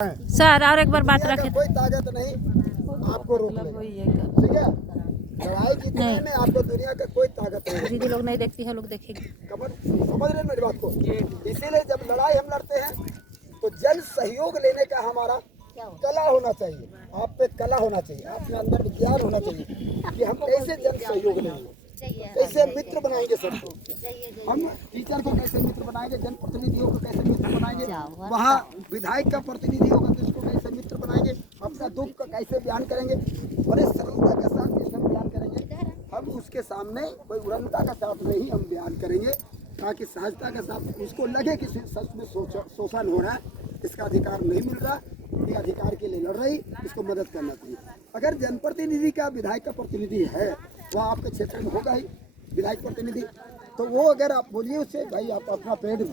Sir और एक बार बात रखे। कोई ताकत नहीं आपको रोकने, ठीक है। लड़ाई जीतने में आपको दुनिया का कोई ताकत नहीं। दीदी लोग नहीं देखती है, लोग देखेगी। समझ रहे हैं मेरी बात को। इसीलिए जब लड़ाई हम लड़ते हैं तो जन सहयोग लेने का हमारा कला होना चाहिए। आप पे कला होना चाहिए, आप में अंदर विज्ञान होना चाहिए कि हम कैसे जन सहयोग लेंगे, कैसे मित्र बनाएंगे सबको। हम टीचर को कैसे मित्र बनाएंगे, जनप्रतिनिधियों को कैसे मित्र बनाएंगे, वहाँ विधायक का प्रतिनिधि होगा तो इसको कैसे मित्र बनाएंगे, अपना दुख का कैसे बयान करेंगे, बड़े सरलता के साथ कैसे बयान करेंगे। हम उसके सामने कोई उड़नता का साथ नहीं हम बयान करेंगे, ताकि सहजता के साथ उसको लगे कि सच में शोषण हो रहा है, इसका अधिकार नहीं मिल रहा, ये अधिकार के लिए लड़ रही, इसको मदद करना चाहिए। अगर जनप्रतिनिधि का विधायक का प्रतिनिधि है, वह आपके क्षेत्र में होगा ही विधायक प्रतिनिधि, तो वो अगर आप बोलिए उससे भाई आप अपना पेड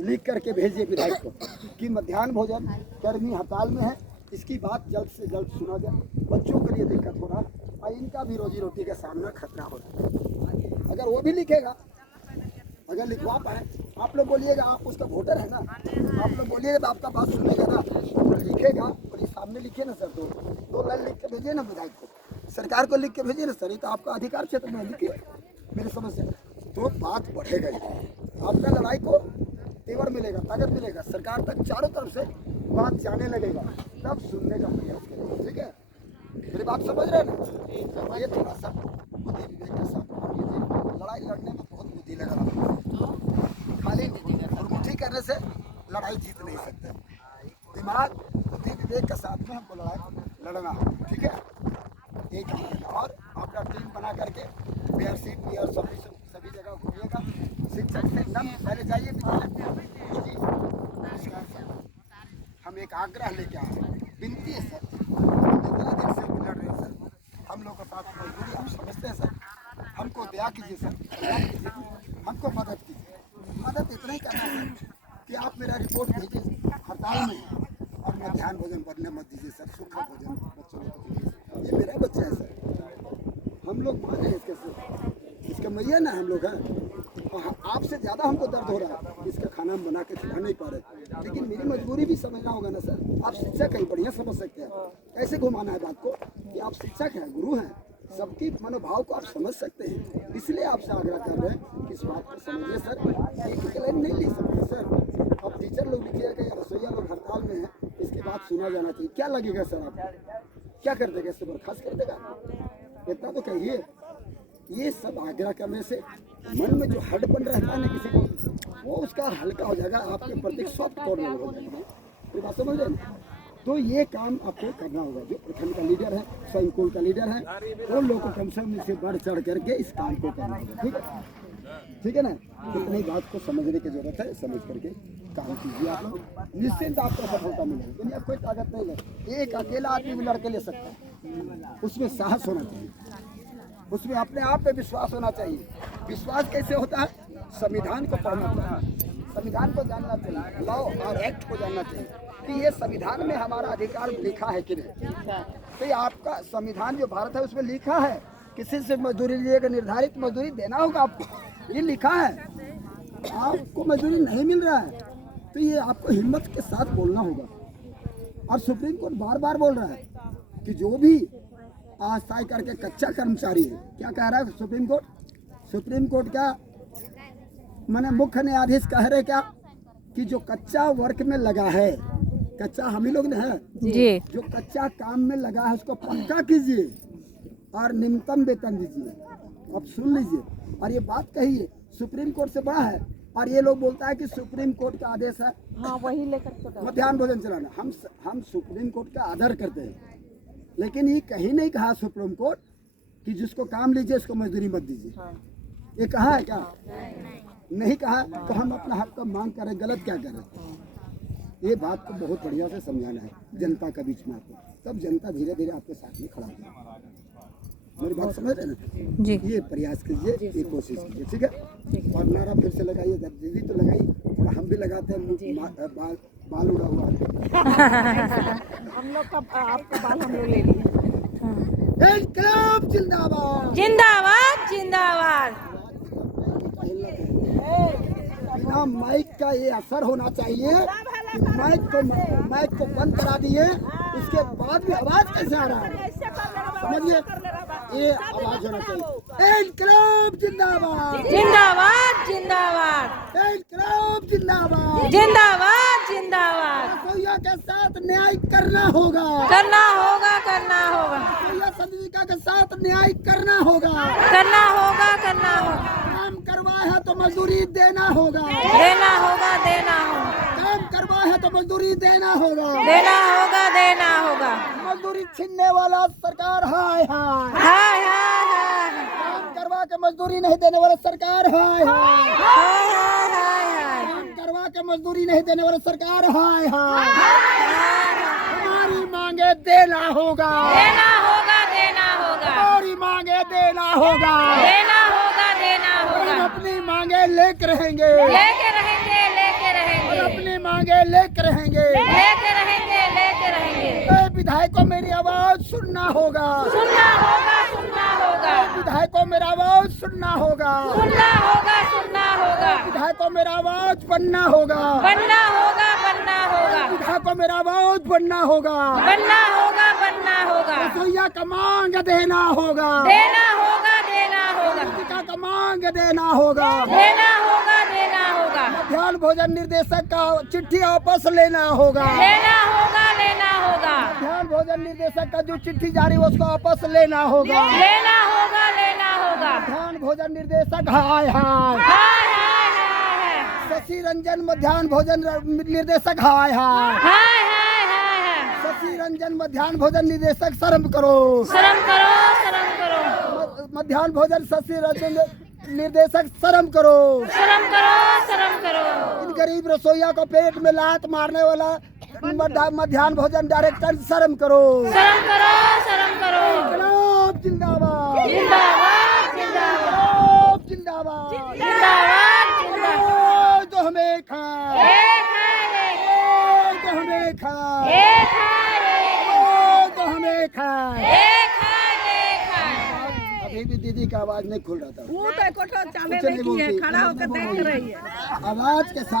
लिख करके भेजिए विधायक को कि मध्याह्न भोजन गर्मी हड़ताल में है, इसकी बात जल्द से जल्द सुना जाए। बच्चों के लिए दिक्कत हो रहा है और इनका भी रोजी रोटी का सामना खतरा हो रहा है। अगर वो भी लिखेगा, अगर लिखवा पाए, आप लोग बोलिएगा, आप उसका वोटर है ना, आप लोग बोलिएगा तो आपका बात सुनेगा ना, तो लिखेगा और ये सामने लिखिए ना सर, दो लाइन लिख के भेजिए ना विधायक को, सरकार को लिख के भेजिए ना सर, ये तो आपका अधिकार क्षेत्र में लिखिए मेरी समझ से, तो बात बढ़ेगा। आपका लड़ाई को तेवर मिलेगा, ताकत मिलेगा, सरकार तक चारों तरफ से बात जाने लगेगा, तब सुनने का प्रयास करेगा। ठीक है, मेरी बात समझ रहे हैं ना। ये थोड़ा सा बुद्धि विवेक के साथ लड़ाई लड़ने में बहुत बुद्धि लगा, खाली बुद्धि करने से लड़ाई जीत नहीं सकते। दिमाग बुद्धि विवेक के साथ में हमको लड़ाई लड़ना है, ठीक है। एक और अपना टीम बना करके बीआरसी और सभी जगह घूमिएगा, शिक्षक से एकदम पहले जाइए। हम एक आग्रह लेके आए, विनती है सर, इतना देर से लड़ रहे हैं सर, हम लोग के पास मजबूरी आप समझते हैं सर, हमको दया कीजिए सर, दया कीजिए, हमको मदद कीजिए। मदद इतना ही करना है कि आप मेरा रिपोर्ट भेजिए हड़ताल में, और मध्याह्न भोजन बनने मत दीजिए सर, सूखा भोजन बच्चों को दीजिए। ये मेरा बच्चा है सर, हम लोग माने इसके सर, इसका मैया ना हम लोग हैं, आपसे ज़्यादा हमको दर्द हो रहा है, इसका खाना हम बना के खिला नहीं पा रहे, लेकिन मेरी मजबूरी भी समझना होगा ना सर। आप शिक्षक हैं, बढ़िया समझ सकते हैं, कैसे घुमाना है बात को कि आप शिक्षक हैं, गुरु हैं, सबकी मनोभाव को आप समझ सकते हैं, इसलिए आपसे आग्रह कर रहे हैं कि इस बात को समझिए सर। एक लाइन नहीं ले सकते सर, अब टीचर लोग लिखिएगा या रसोईया लोग हड़ताल में है, इसके बाद सुना जाना चाहिए। क्या लगेगा सर, आप क्या कर देगा, इससे बर्खास्त कर देगा, इतना तो कहिए। ये सब आग्रह करने से मन में जो हड़पन रहता है ना किसी को, वो उसका हल्का हो जाएगा, आपके प्रति सॉफ्ट कॉर्नर हो जाएगा। ये बात समझ रहे हैं। तो ये काम आपको करना होगा, जो प्रखंड का लीडर है, स्वयं कुल का लीडर है, वो लोग को कम से कम इससे बढ़ चढ़ करके इस काम को करना होगा। ठीक है, ठीक है ना। इतनी बात को समझने की जरूरत है, समझ करके काम कीजिए आप लोग, निश्चिंत आपको सफलता मिलेगी। दुनिया कोई ताकत नहीं है, एक अकेला आदमी भी लड़के ले सकता है, उसमें साहस होना चाहिए, उसमें अपने आप पे विश्वास होना चाहिए। विश्वास कैसे होता है, संविधान को पढ़ना चाहिए, संविधान को जानना चाहिए, लॉ और एक्ट को जानना चाहिए कि ये संविधान में हमारा अधिकार लिखा है कि नहीं। तो ये आपका संविधान जो भारत है उसमें लिखा है किसी से मजदूरी लीजिएगा, निर्धारित मजदूरी देना होगा आपको, ये लिखा है। आपको मजदूरी नहीं मिल रहा है तो ये आपको हिम्मत के साथ बोलना होगा। और सुप्रीम कोर्ट बार बार बोल रहा है कि जो भी अस्थायी करके कच्चा कर्मचारी है, क्या कह रहा है सुप्रीम कोर्ट, सुप्रीम कोर्ट क्या माने मुख्य न्यायाधीश कह रहे क्या कि जो कच्चा वर्क में लगा है, कच्चा हम ही लोग ने है जी, जो कच्चा काम में लगा है उसको पक्का कीजिए और न्यूनतम वेतन दीजिए। अब सुन लीजिए, और ये बात कहिए सुप्रीम कोर्ट से बड़ा है, और ये लोग बोलता है कि सुप्रीम कोर्ट का आदेश है, हाँ वही लेकर मध्याह्न भोजन चलाना। हम सुप्रीम कोर्ट का आदर करते हैं, लेकिन ये कहीं नहीं कहा सुप्रीम कोर्ट कि जिसको काम लीजिए उसको मजदूरी मत दीजिए। हाँ। ये कहा है क्या, नहीं कहा। तो हम अपना हक का मांग करें, गलत क्या करें। ये बात को बहुत बढ़िया से समझाना है जनता के बीच में आपको, तब जनता धीरे धीरे आपके साथ में खड़ा होगा। मेरी बात समझ रहे ना जी, ये प्रयास कीजिए, ये कोशिश कीजिए, ठीक है। और नारा फिर से लगाइए, दीदी तो लगाई, थोड़ा हम भी लगाते हैं, बाल उड़ा हुआ हम लोग का आपका बाल हम लोग ले लिए। इनकलाब जिंदाबाद, जिंदाबाद जिंदाबाद। बिना माइक का ये असर होना चाहिए माइक को बंद करा दिए, उसके बाद भी आवाज कैसे आ रहा है? समझिए, ये आवाज होना चाहिए। इनकलाब जिंदाबाद, जिंदाबाद जिंदाबाद, इनकलाब जिंदाबाद, जिंदाबाद जिंदाबाद। रसोइया के साथ न्याय करना होगा, करना होगा, करना होगा, रसोइया संजीविका के साथ न्याय करना होगा। करना होगा, करना होगा, काम करवा है तो मजदूरी देना होगा, देना होगा, देना होगा, काम करवा है तो मजदूरी देना होगा, देना होगा, देना होगा। मजदूरी छीनने वाला सरकार हाय हाय, हाय हाय हाय काम करवा के मजदूरी नहीं देने वाला सरकार हाय हाय, हाय हाय हाय काम करवा के मजदूरी नहीं देने वाला सरकार हाय हाय। हमारी मांगे देना होगा, देना होगा, देना होगा, हमारी मांगे देना होगा, देना होगा, देना हम होगा। अपनी मांगे लेके रहेंगे, लेके रहेंगे, लेके हम रहेंगे, अपनी मांगे लेके रहेंगे। लेके रहेंगे, लेके रहेंगे। ए, विधायकों मेरी आवाज सुनना होगा, सुनना होगा, सुनना होगा, विधायकों मेरा आवाज सुनना होगा, सुनना होगा, सुनना होगा, विधायकों मेरा आवाज बनना होगा, बनना होगा, बनना होगा, विधायकों मेरा आवाज बनना होगा, बनना होगा, बनना होगा, रसोइया का मांग देना होगा, देना होगा, देना होगा, शिक्षिका का मांग देना होगा, देना होगा, देना होगा, मध्याह्न भोजन निर्देशक का चिट्ठी वापस लेना होगा, लेना होगा, लेना होगा, मध्याह्न भोजन निर्देशक का जो चिट्ठी जारी है उसको वापस लेना होगा, लेना होगा, लेना होगा। मध्याह्न भोजन निर्देशक हाय हाय, हाय हाय हाय शशि रंजन मध्याह्न भोजन निर्देशक हाय हाय, हाय हाय हाय। शशि रंजन मध्याह्न भोजन निर्देशक शर्म करो, शर्म करो, शर्म करो, मध्याह्न भोजन शशि रंजन निर्देशक शर्म करो, शर्म करो, शर्म करो। इन गरीब रसोइया को पेट में लात मारने वाला मध्याह्न भोजन डायरेक्टर शर्म करो, शर्म करो, शर्म करो। इनकलाब जिंदाबाद, जिंदाबाद, जिंदाबाद, इनकलाब जिंदाबाद, जिंदाबाद, जिंदाबाद। ओए तो हमें खाए, एक है, ओए तो हमें खाए, एक है, ओए तो हमें खाए। एक है, एक है। अभी भी दीदी का आवाज नहीं खुल रहा था, वो तो कोठा चाले कुछ नहीं नहीं की है, बोलती। खड़ा होकर देख रही है। आवाज के साथ